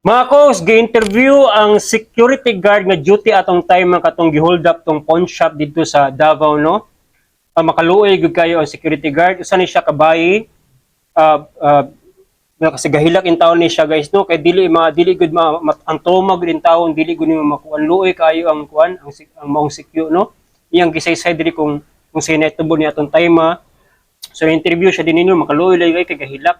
Mga kos, gi-interview ang security guard nga duty atong time nga katong gihold up tong pawn shop dito sa Davao, no? Makaluoy gud kayo ang security guard. Usa ni siya kabayi. Kasi gahilak in taon ni siya, guys, no? Kay dili gud ang tumag din taon, dili gud nimo makuan luoy kayo ang kuan ang maong secure, no? Iyang gisaysay diri kung sino tubo ni atong time. So interview siya din ninyo, makaluoy lay kay gahilak.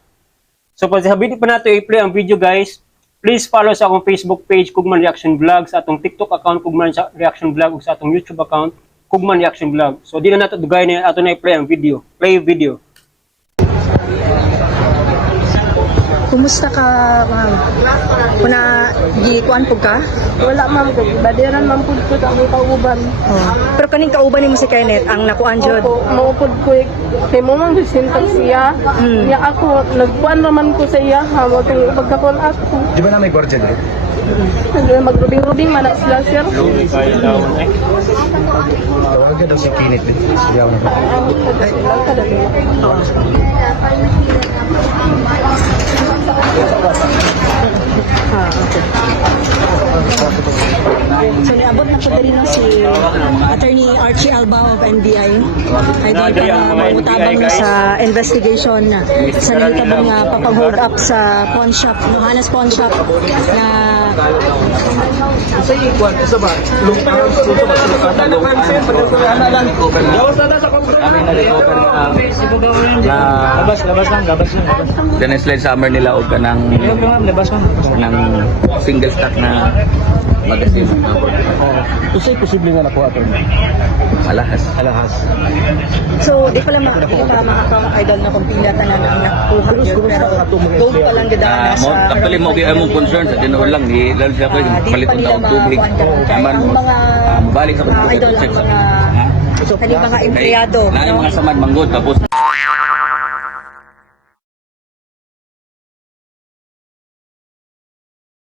So pag habili pa nato i-play ang video, guys. Please follow sa akong Facebook page, Kugman Reaction Vlog, sa atong TikTok account, Kugman Reaction Vlog, ug sa atong YouTube account, Kugman Reaction Vlog. So, di na nato dugay na ato na i-play ang video. Play video. Kumusta ka, ma'am? Kuna gituan pug ka? Wala ma'am ko, badiran ma'am pud ko ang kauban. Oh. Pero kaning kauban nimo si Kenneth ang nakuan jud. Opo, maupod ko kay mo man sintak siya. Niya ako nagkuan naman ko sa iya, ha mo kay pagkakon ako. Di ba na may guardian eh? Magrubing-rubing man na sila sir. Luoy kayo daw eh. Tawagan daw si Kinit din. Sigaw na ba? Okay. So niabot na po diri no si Attorney Archie Alba of NBI. Ay Diri di ang pa mga mautabang NBI, guys. sa investigation sa nahitabo nga papag-hold up sa pawn shop, Johannes Pawn Shop na Sa ikuan, isa ba? Lumang suso ba? Labas lang. Then slide summer nila og kanang single stock na magazine. Usay posible nga nakuha ito. Alahas. Alahas. so di pala makaka-idol na kung pila tanan ang nakuha pero gold pa lang gid na Mo sa actually mo kay among concern sa tinuod lang ni lalo siya ko palit ng taong tubig. Naman ang mga balik sa idol ang mga kaning mga empleyado na yung mga samad manggod tapos